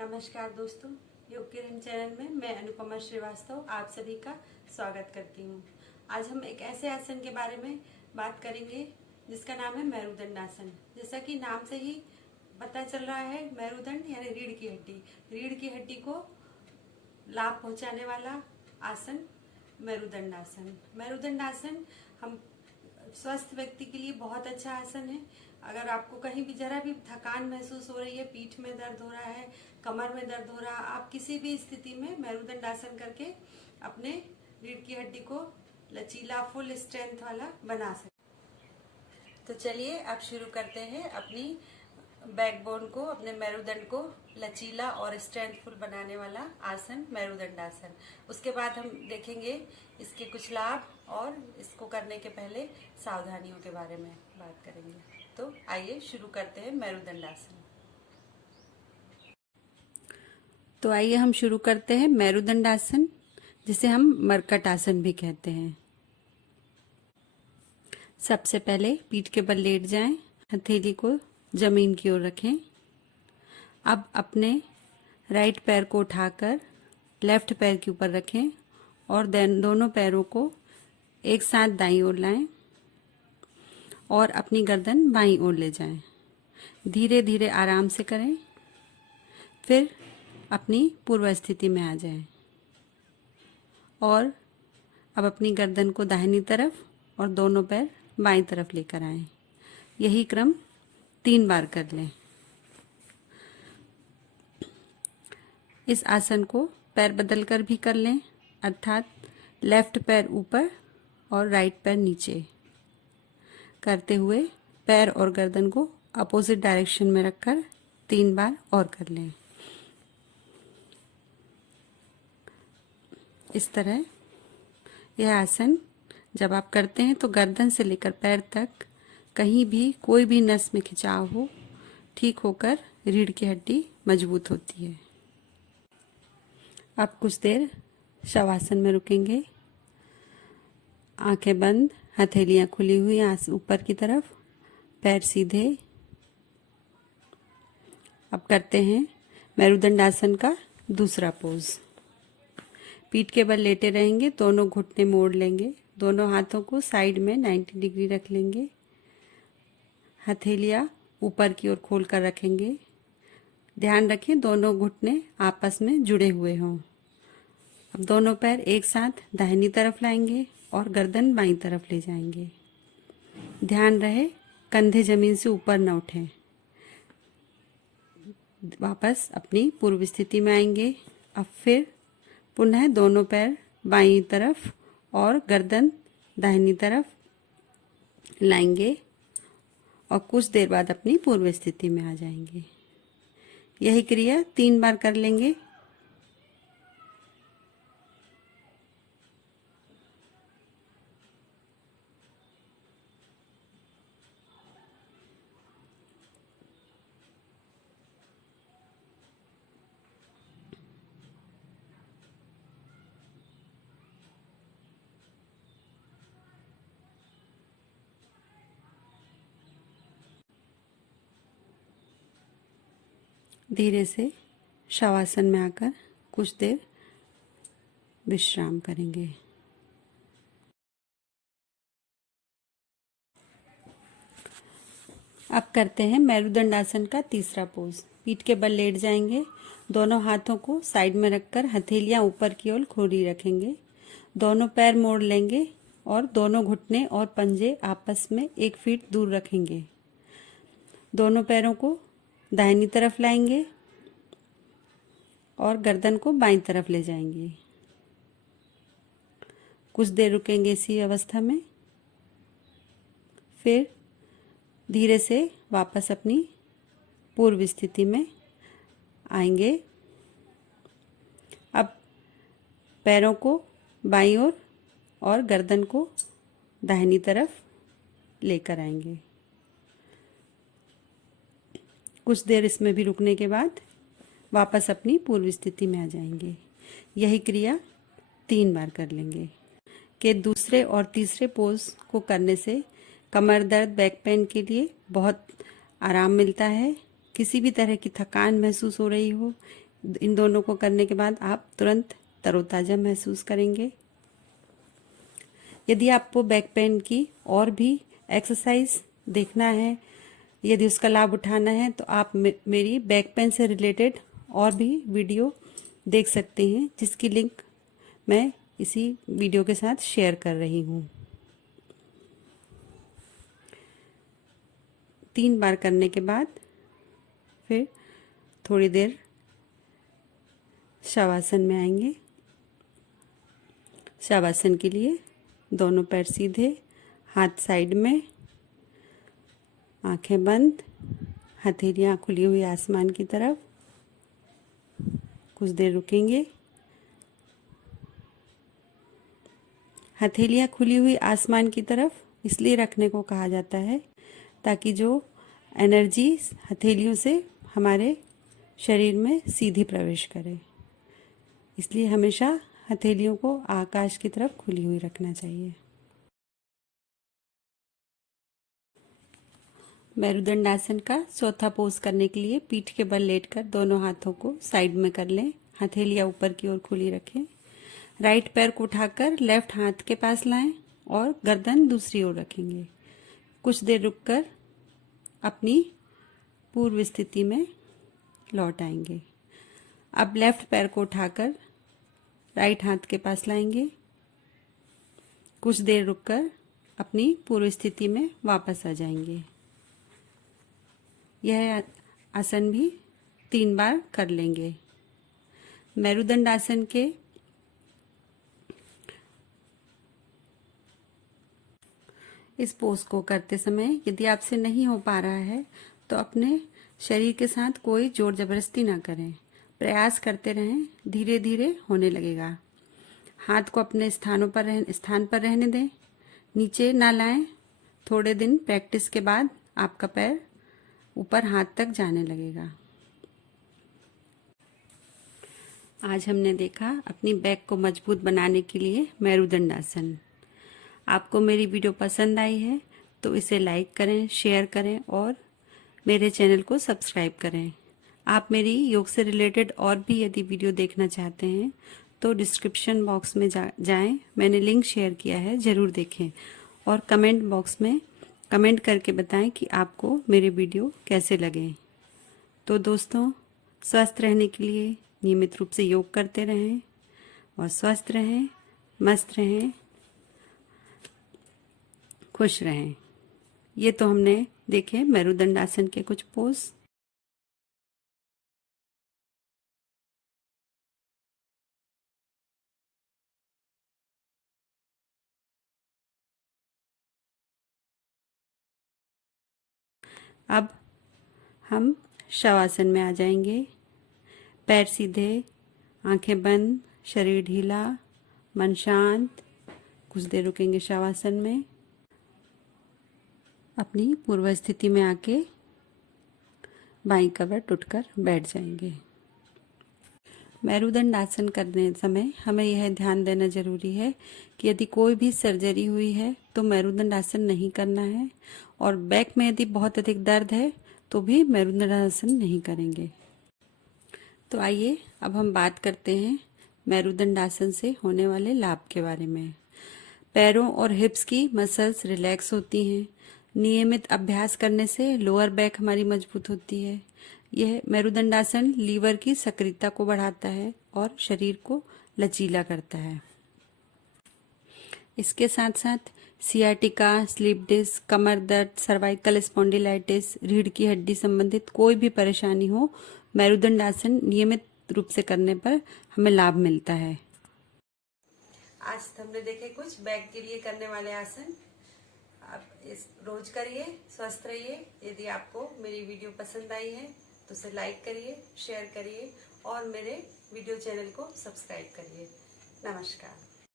नमस्कार दोस्तों, योग किरण चैनल में मैं अनुपमा श्रीवास्तव आप सभी का स्वागत करती हूँ। आज हम एक ऐसे आसन के बारे में बात करेंगे जिसका नाम है मेरुदंडासन। जैसा कि नाम से ही पता चल रहा है, मेरुदंड यानी रीढ़ की हड्डी, रीढ़ की हड्डी को लाभ पहुंचाने वाला आसन मेरुदंडासन। मेरुदंडासन हम स्वस्थ व्यक्ति के लिए बहुत अच्छा आसन है। अगर आपको कहीं भी जरा भी थकान महसूस हो रही है, पीठ में दर्द हो रहा है, कमर में दर्द हो रहा है, आप किसी भी स्थिति में मेरुदंडासन करके अपने रीढ़ की हड्डी को लचीला, फुल स्ट्रेंथ वाला बना सकते। तो चलिए अब शुरू करते हैं अपनी बैकबोन को, अपने मेरुदंड को लचीला और स्ट्रेंथफुल बनाने वाला आसन मेरुदंडासन। उसके बाद हम देखेंगे इसके कुछ लाभ और इसको करने के पहले सावधानियों के बारे में बात करेंगे। तो आइए शुरू करते हैं मेरुदंडासन। तो आइए हम शुरू करते हैं मेरुदंडासन, जिसे हम मरकट आसन भी कहते हैं। सबसे पहले पीठ के बल लेट जाएं, हथेली को जमीन की ओर रखें। अब अपने राइट पैर को उठाकर लेफ्ट पैर के ऊपर रखें और दोनों पैरों को एक साथ दाईं ओर लाएं और अपनी गर्दन बाईं ओर ले जाएं। धीरे धीरे आराम से करें, फिर अपनी पूर्व स्थिति में आ जाएं और अब अपनी गर्दन को दाहिनी तरफ और दोनों पैर बाईं तरफ लेकर आएं। यही क्रम 3 बार कर लें। इस आसन को पैर बदल कर भी कर लें, अर्थात लेफ्ट पैर ऊपर और राइट पैर नीचे करते हुए पैर और गर्दन को अपोजिट डायरेक्शन में रखकर 3 बार और कर लें। इस तरह यह आसन जब आप करते हैं तो गर्दन से लेकर पैर तक कहीं भी कोई भी नस में खिंचाव हो, ठीक होकर रीढ़ की हड्डी मजबूत होती है। अब कुछ देर शवासन में रुकेंगे। आंखें बंद, हथेलियां खुली हुई ऊपर की तरफ, पैर सीधे। अब करते हैं मेरुदंडासन का दूसरा पोज। पीठ के बल लेटे रहेंगे, दोनों घुटने मोड़ लेंगे, दोनों हाथों को साइड में 90 डिग्री रख लेंगे। हथेलियां ऊपर की ओर खोल कर रखेंगे। ध्यान रखें दोनों घुटने आपस में जुड़े हुए हों। अब दोनों पैर एक साथ दाहिनी तरफ लाएंगे और गर्दन बाईं तरफ ले जाएंगे। ध्यान रहे कंधे जमीन से ऊपर न उठें। वापस अपनी पूर्व स्थिति में आएंगे। अब फिर पुनः दोनों पैर बाईं तरफ और गर्दन दाहिनी तरफ लाएंगे और कुछ देर बाद अपनी पूर्व स्थिति में आ जाएंगे। यही क्रिया 3 बार कर लेंगे। धीरे से शवासन में आकर कुछ देर विश्राम करेंगे। अब करते हैं मेरुदंडासन का तीसरा पोज। पीठ के बल लेट जाएंगे, दोनों हाथों को साइड में रखकर हथेलियां ऊपर की ओर खोली रखेंगे। दोनों पैर मोड़ लेंगे और दोनों घुटने और पंजे आपस में 1 फीट दूर रखेंगे। दोनों पैरों को दाहिनी तरफ लाएंगे और गर्दन को बाईं तरफ ले जाएंगे। कुछ देर रुकेंगे इसी अवस्था में, फिर धीरे से वापस अपनी पूर्व स्थिति में आएंगे। अब पैरों को बाईं ओर और गर्दन को दाहिनी तरफ लेकर आएंगे। कुछ देर इसमें भी रुकने के बाद वापस अपनी पूर्व स्थिति में आ जाएंगे। यही क्रिया 3 बार कर लेंगे। के दूसरे और तीसरे पोज को करने से कमर दर्द, बैक पेन के लिए बहुत आराम मिलता है। किसी भी तरह की थकान महसूस हो रही हो इन दोनों को करने के बाद आप तुरंत तरोताज़ा महसूस करेंगे। यदि आपको बैक पेन की और भी एक्सरसाइज देखना है, यदि उसका लाभ उठाना है, तो आप मेरी बैक पेन से रिलेटेड और भी वीडियो देख सकते हैं, जिसकी लिंक मैं इसी वीडियो के साथ शेयर कर रही हूँ। 3 बार करने के बाद फिर थोड़ी देर शवासन में आएंगे। शवासन के लिए दोनों पैर सीधे, हाथ साइड में, आंखें बंद, हथेलियां खुली हुई आसमान की तरफ। कुछ देर रुकेंगे। हथेलियां खुली हुई आसमान की तरफ इसलिए रखने को कहा जाता है ताकि जो एनर्जी हथेलियों से हमारे शरीर में सीधी प्रवेश करे। इसलिए हमेशा हथेलियों को आकाश की तरफ खुली हुई रखना चाहिए। मेरुदंड आसन का चौथा पोज करने के लिए पीठ के बल लेटकर दोनों हाथों को साइड में कर लें। हथेलियां ऊपर की ओर खुली रखें। राइट पैर को उठाकर लेफ्ट हाथ के पास लाएं और गर्दन दूसरी ओर रखेंगे। कुछ देर रुककर अपनी पूर्व स्थिति में लौट आएंगे। अब लेफ्ट पैर को उठाकर राइट हाथ के पास लाएंगे। कुछ देर रुककर अपनी पूर्व स्थिति में वापस आ जाएंगे। यह आसन भी 3 बार कर लेंगे। मेरुदंड आसन के इस पोज को करते समय यदि आपसे नहीं हो पा रहा है तो अपने शरीर के साथ कोई जोर जबरदस्ती ना करें। प्रयास करते रहें, धीरे धीरे होने लगेगा। हाथ को अपने स्थान पर रहने दें, नीचे ना लाएं। थोड़े दिन प्रैक्टिस के बाद आपका पैर ऊपर हाथ तक जाने लगेगा। आज हमने देखा अपनी बैक को मजबूत बनाने के लिए मेरुदंड आसन। आपको मेरी वीडियो पसंद आई है तो इसे लाइक करें, शेयर करें और मेरे चैनल को सब्सक्राइब करें। आप मेरी योग से रिलेटेड और भी यदि वीडियो देखना चाहते हैं तो डिस्क्रिप्शन बॉक्स में जाएं, मैंने लिंक शेयर किया है, ज़रूर देखें। और कमेंट बॉक्स में कमेंट करके बताएं कि आपको मेरे वीडियो कैसे लगे। तो दोस्तों, स्वस्थ रहने के लिए नियमित रूप से योग करते रहें और स्वस्थ रहें, मस्त रहें, खुश रहें। ये तो हमने देखे मेरुदंड आसन के कुछ पोज। अब हम शवासन में आ जाएंगे। पैर सीधे, आंखें बंद, शरीर ढीला, मन शांत। कुछ देर रुकेंगे शवासन में। अपनी पूर्व स्थिति में आके बाईं कवट उठकर बैठ जाएंगे। मेरुदंड आसन करने समय हमें यह ध्यान देना जरूरी है कि यदि कोई भी सर्जरी हुई है तो मेरुदंड आसन नहीं करना है, और बैक में यदि बहुत अधिक दर्द है तो भी मेरुदंड आसन नहीं करेंगे। तो आइए अब हम बात करते हैं मेरुदंड आसन से होने वाले लाभ के बारे में। पैरों और हिप्स की मसल्स रिलैक्स होती हैं। नियमित अभ्यास करने से लोअर बैक हमारी मजबूत होती है। यह मेरुदंड आसन लीवर की सक्रियता को बढ़ाता है और शरीर को लचीला करता है। इसके साथ साथ सियाटिका, स्लीप डिस्क, कमर दर्द, सर्वाइकल स्पॉन्डिलाइटिस, रीढ़ की हड्डी संबंधित कोई भी परेशानी हो, मेरुदंड आसन नियमित रूप से करने पर हमें लाभ मिलता है। आज हमने देखे कुछ बैक के लिए करने वाले आसन। आप इस रोज करिए, स्वस्थ रहिए। यदि आपको मेरी वीडियो पसंद आई है तो उसे लाइक करिए, शेयर करिए और मेरे वीडियो चैनल को सब्सक्राइब करिए। नमस्कार।